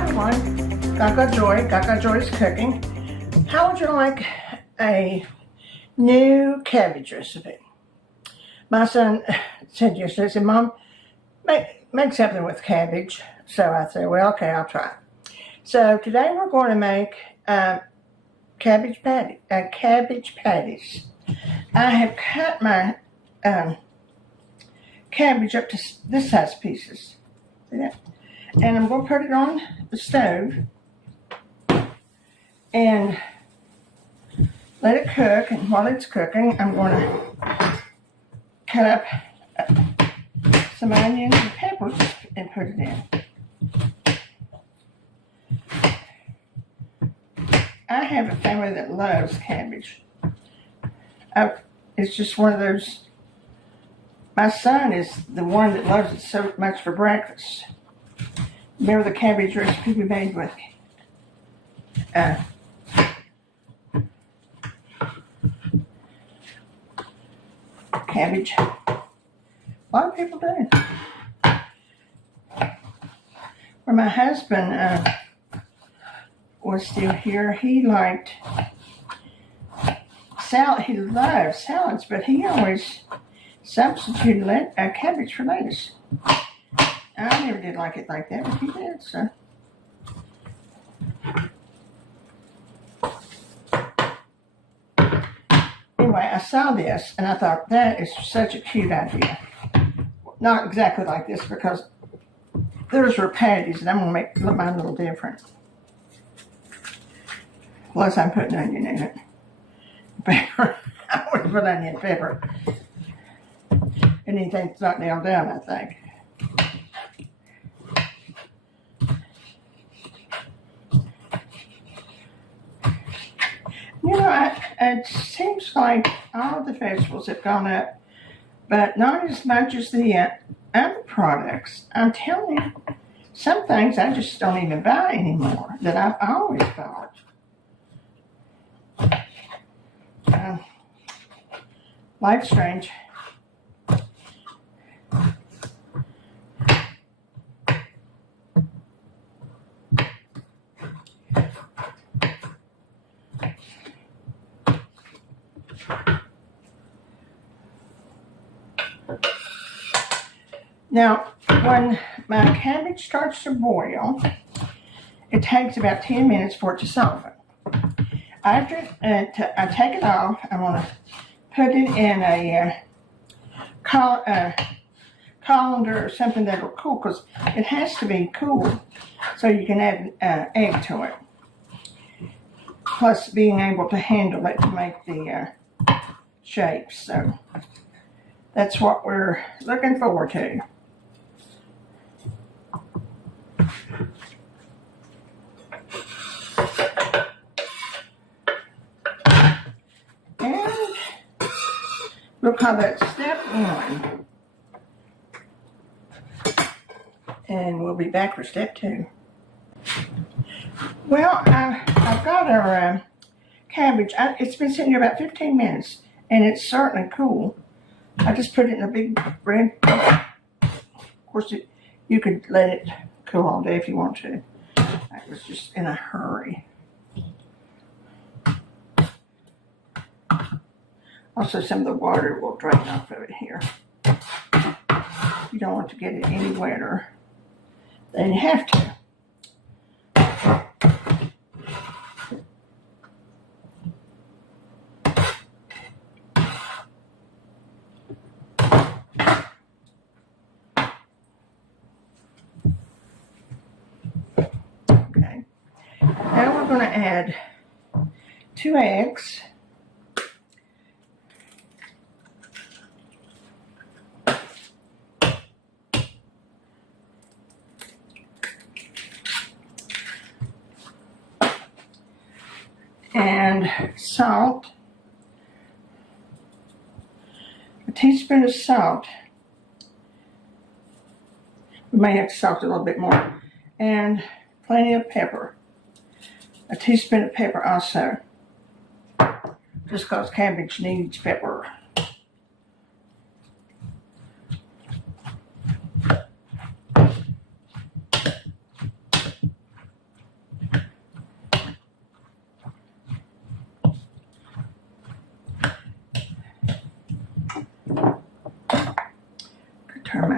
Hi everyone, Gagajoy's cooking. How would you like a new cabbage recipe? My son said yesterday, he said, Mom, make something with cabbage. So I said, well, okay, I'll try. So today we're going to make cabbage patties. I have cut my cabbage up to this size pieces. See that? And I'm going to put it on the stove and let it cook. And while it's cooking, I'm going to cut up some onions and peppers and put it in. I have a family that loves cabbage. It's just one of those. My son is the one that loves it so much for breakfast. Remember the cabbage recipe we made with cabbage? A lot of people do. When my husband was still here, he liked salad. He loved salads, but he always substituted cabbage for lettuce. I never did like it like that, but he did, so. Anyway, I saw this, and I thought, that is such a cute idea. Not exactly like this, because those were patties, and I'm going to make mine a little different. Plus, I'm putting onion in it. Pepper. I wouldn't put onion and pepper. Anything that's not nailed down, I think. You know, it seems like all of the vegetables have gone up, but not as much as the other products. I'm telling you, some things I just don't even buy anymore that I've always bought. Life's strange. Now, when my cabbage starts to boil, it takes about 10 minutes for it to soften. After I take it off, I'm going to put it in a colander or something that will cool, because it has to be cool so you can add egg to it. Plus being able to handle it to make the shapes. So that's what we're looking forward to. And we'll call that step 1. And we'll be back for step 2. Well, I've got our cabbage. It's been sitting here about 15 minutes, and it's certainly cool. I just put it in a big red. Of course, you could let it cool all day if you want to. I was just in a hurry. Also, some of the water will drain off of it here. You don't want to get it any wetter than you have to. Okay. Now we're going to add 2 eggs. And salt, a teaspoon of salt. We may have to salt a little bit more. And plenty of pepper. A teaspoon of pepper also. Just because cabbage needs pepper.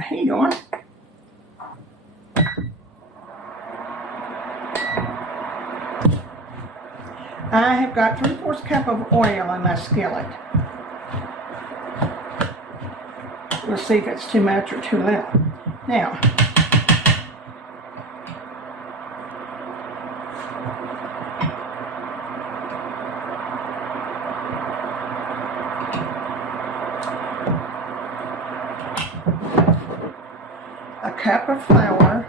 my heat on. I have got 3/4 cup of oil in my skillet. We'll see if it's too much or too little. Now, a cup of flour,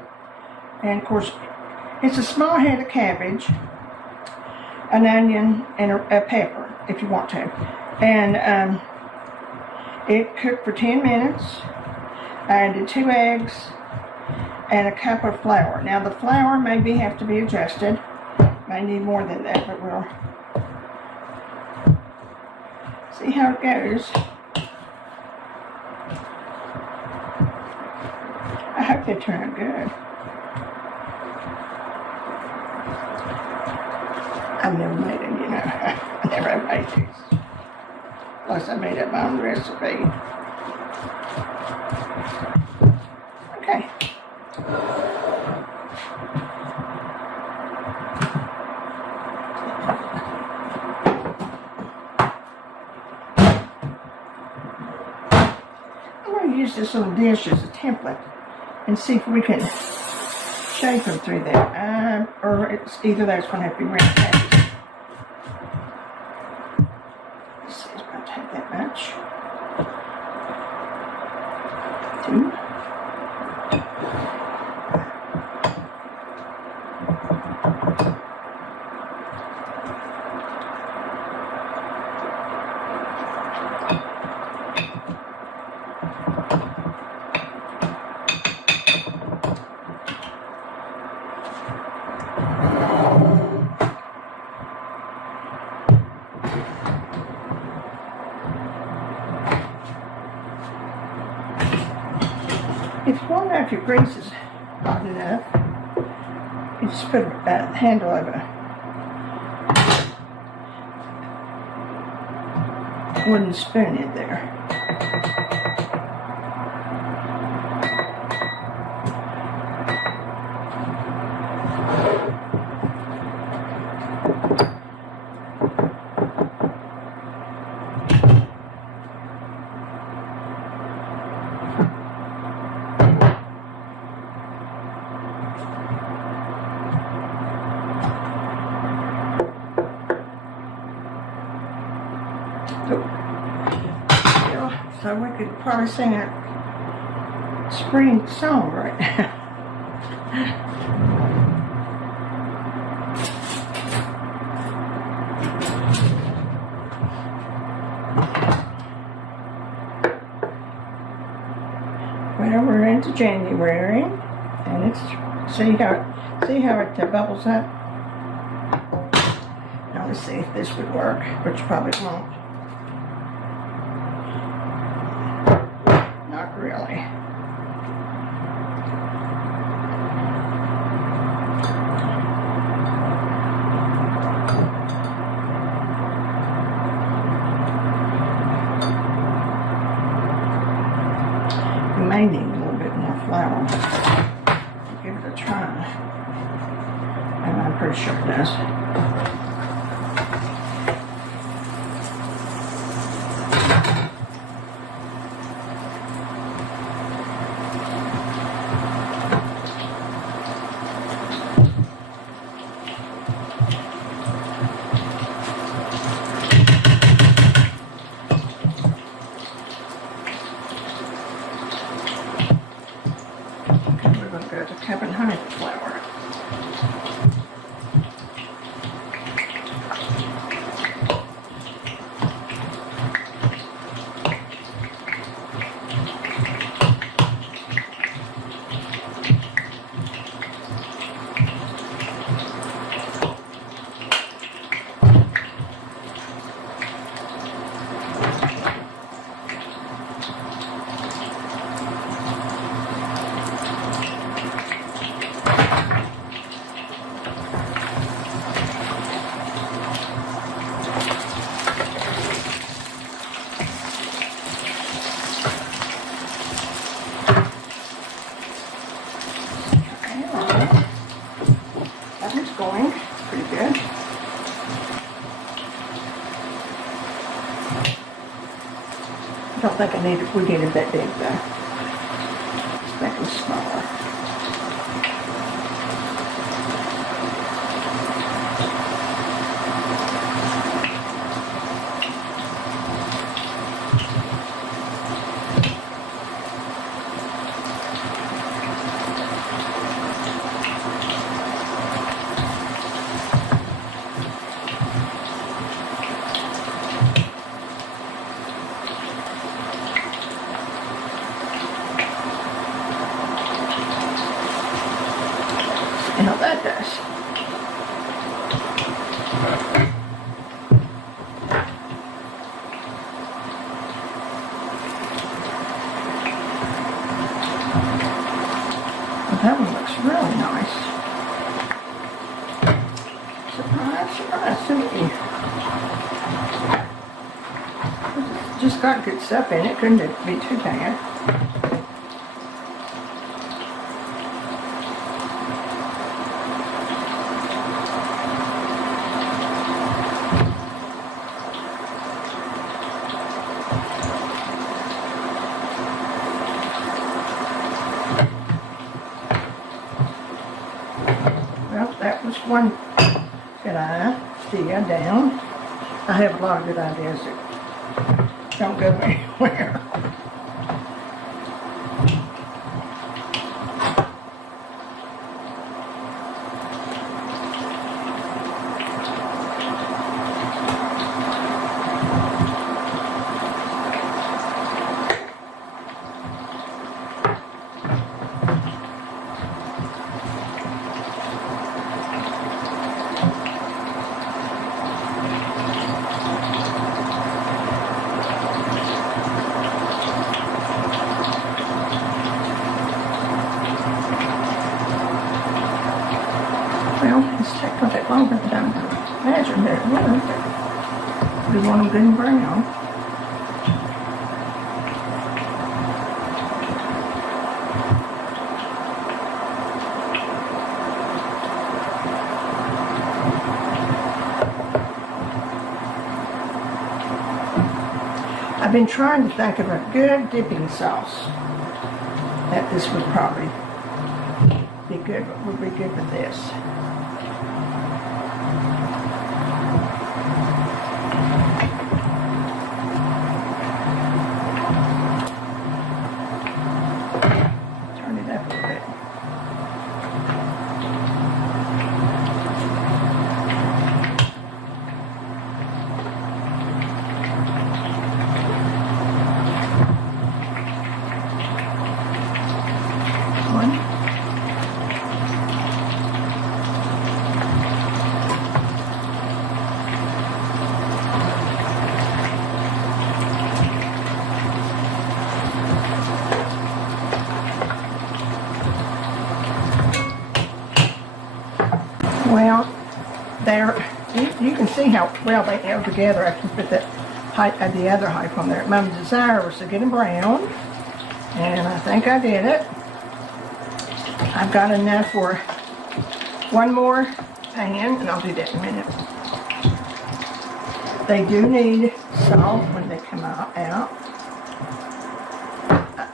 and of course, it's a small head of cabbage, an onion, and a pepper, if you want to. And it cooked for 10 minutes. I added 2 eggs and a cup of flour. Now the flour maybe have to be adjusted. May need more than that, but we'll see how it goes. I hope they turn out good. I've never made it, you know. I never have made these. Plus I made up my own recipe. Okay. I'm going to use this little dish as a template and see if we can shape them through there. Or it's either that's going to have to be round patties. Let's see, it's going to take that much. 2. If you want to know if your grease is hot enough, you just put a handle of a wooden spoon in there. So we could probably sing a spring song right now. Well, we're into January, and it's see how it bubbles up. Now let's see if this would work, which probably won't. Not really. You may need a little bit more flour. Give it a try. And I'm pretty sure it does. We're going to go to cup and half flour. that one's going pretty good. I don't think we needed that big though. Let's make them smaller. And how that does. Well, that one looks really nice. Surprise, surprise to me. Just got good stuff in it, couldn't be too bad. Well, that was one good idea down. I have a lot of good ideas that don't go anywhere. Well, it's taking a bit longer than I imagined it would. We want them good and brown. I've been trying to think of a good dipping sauce that this would probably be good, would be good with this. Turn it up a little bit. One. Well, you can see how well they held together. I can put the other hype on there. My desire was to get them brown, and I think I did it. I've got enough for one more pan, and I'll do that in a minute. They do need salt when they come out.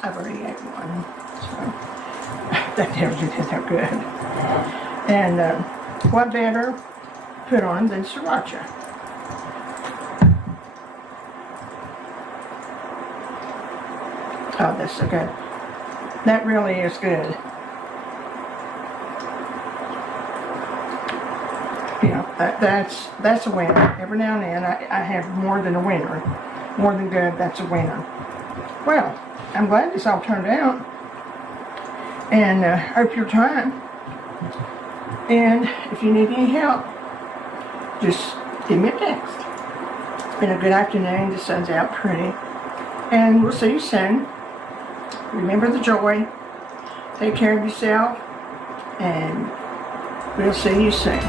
I've already ate one, so that tells you that they're good. And what better put on than sriracha? Oh, that's so good. That really is good. You know, that's a winner. Every now and then I have more than a winner. More than good, that's a winner. Well, I'm glad this all turned out. And hope you're trying. And if you need any help, just give me a text. It's been a good afternoon. The sun's out pretty. And we'll see you soon. Remember the joy. Take care of yourself. And we'll see you soon.